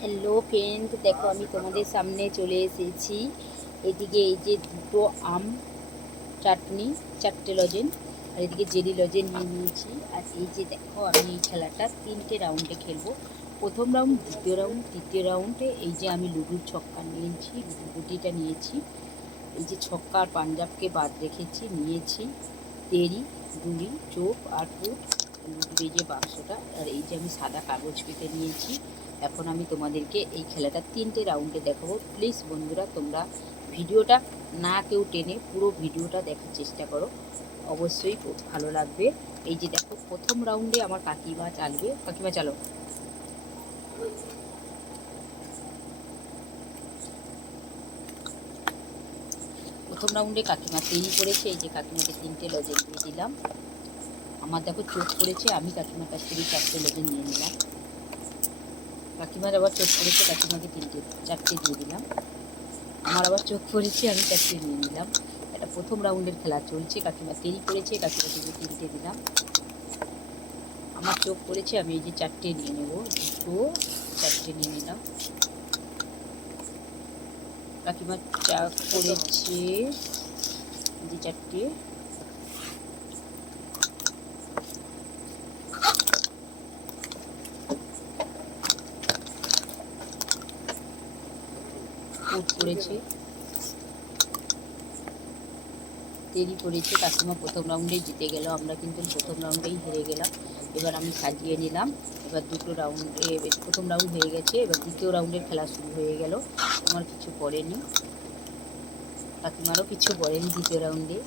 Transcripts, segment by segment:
Hello friend দেখো আমি তোমাদের সামনে চলে এসেছি। এদিকে এই যে দুটো আম, চাটনি, চারটে লজেন, আর এদিকে জেলি লজেন নিয়ে নিয়েছি। আর এই যে দেখো আমি এই খেলাটা তিনটে রাউন্ডে খেলব। প্রথম রাউন্ড দ্বিতীয় রাউন্ড তৃতীয় রাউন্ডে এই যে আমি লুডুর ছক্কা নিয়েছি গুটিটা নিয়েছি। এই যে ছক্কা আর পাঞ্জাবকে বাদ রেখেছি, নিয়েছি তেরি গুড়ি চোপ আর ফুট লুডুর এই যে বাক্সটা, আর এই যে আমি সাদা কাগজ পেতে নিয়েছি। এখন আমি তোমাদেরকে এই খেলাটা তিনটে রাউন্ডে দেখাবো। প্লিজ বন্ধুরা, তোমরা ভিডিওটা না কেউ টেনে পুরো ভিডিওটা দেখার চেষ্টা করো। অবশ্যই ভালো লাগবে। এই যে দেখো, প্রথম রাউন্ডে আমার কাকিমা চালবে। কাকিমা, চালো। প্রথম রাউন্ডে কাকিমা তৈরি করেছে এই যে কাকিমাকে তিনটে লজেন দিয়ে দিলাম। আমার দেখো চোখ পড়েছে, আমি কাকিমার কাছ থেকে চারটে লজেন নিয়ে নিলাম। কাকিমার আবার চোখ পড়েছে, কাকিমাকে তিনটে, চারটে দিয়ে দিলাম। আমার আবার চোখ পড়েছে, আমি চারটে নিয়ে নিলাম এটা প্রথম রাউন্ডের খেলা চলছে, কাকিমা দেরি করেছে, কাকিমাকে যে তিনটে দিলাম। আমার চোখ পড়েছে, আমি এই যে চারটে নিয়ে নেব, দুটো, চারটে নিয়ে নিলাম। কাকিমার চা করেছে যে চারটে। কোট পড়েছে দেরি করেছে, কাকিমা প্রথম রাউন্ডেই জিতে গেল, আমরা কিন্তু প্রথম রাউন্ডেই হেরে গেলাম। এবার আমি সাজিয়ে নিলাম, এবার দুটো রাউন্ডে প্রথম রাউন্ড হয়ে গেছে, এবার দ্বিতীয় রাউন্ডের খেলা শুরু হয়ে গেল। আমার কিছু পড়েনি কাকিমারও কিছু পড়েনি দ্বিতীয় রাউন্ডে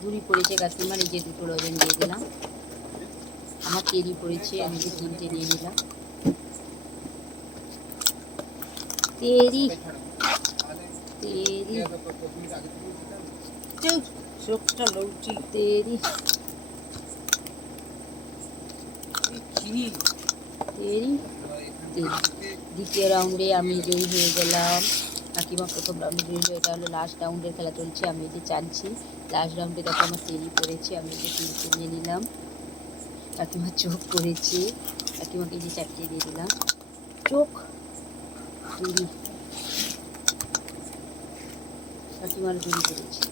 দুরি পড়েছে কাকিমার এই যে দুটো লজেন দিয়ে দিলাম। আমার তেরি পড়েছে, আমি যে তিনটে নিয়ে নিলাম। তেরি। তেরি। চোখটা লৌটি তেরি। চিনি তেরি। তেরি দ্বিতীয় রাউন্ডে আমি জয়ী হয়ে গেলাম। কাকিমা প্রথম রাউন্ডে জয়ী হয়ে এটা হলো লাস্ট রাউন্ডের খেলা চলছে আমি যে চানছি লাস্ট রাউন্ডে দেখো আমার তেরি পড়েছে আমি যে তিনটে নিয়ে নিলাম। কাকিমার চোখ পড়েছে কাকিমাকে যে চারটে দিয়ে দিলাম। চোখ কাকিমার দুরি পড়েছে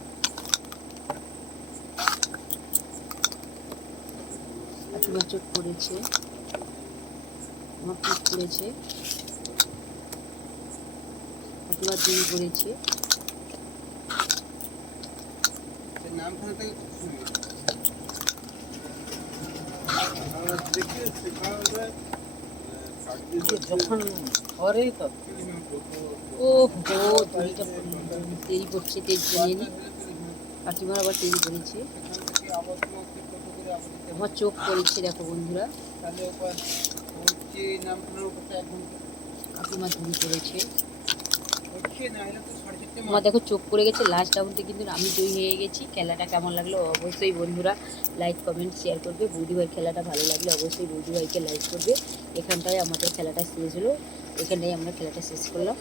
কাকিমার চোখ পড়েছে আমার চোখ পড়েছে কাকিমার দুরি পড়েছে যখন ঘরে তো ও হো দুরিটা দেরি করছে তেল নিয়ে নি, কাকিমার আবার দেরি করেছে আমার চোখ পড়েছে দেখো বন্ধুরা। তাহলে ওপর হচ্ছে নামখানার উপরটা এক ঘণ্টা কাকিমার দুরি পড়েছে হচ্ছে না হলে তো সাড়ে চারটে আমার দেখো চোখ পড়ে গেছে লাস্ট রাউন্ডে কিন্তু আমি জয়ী হয়ে গেছি। খেলাটা কেমন লাগল অবশ্যই বন্ধুরা লাইক কমেন্ট শেয়ার করবে। ভাইয়ের খেলাটা ভালো লাগলে অবশ্যই ভাইকে লাইক করবে। এখানটায় আমাদের খেলাটা শেষ হলো। এখানটায় আমরা খেলাটা শেষ করলাম।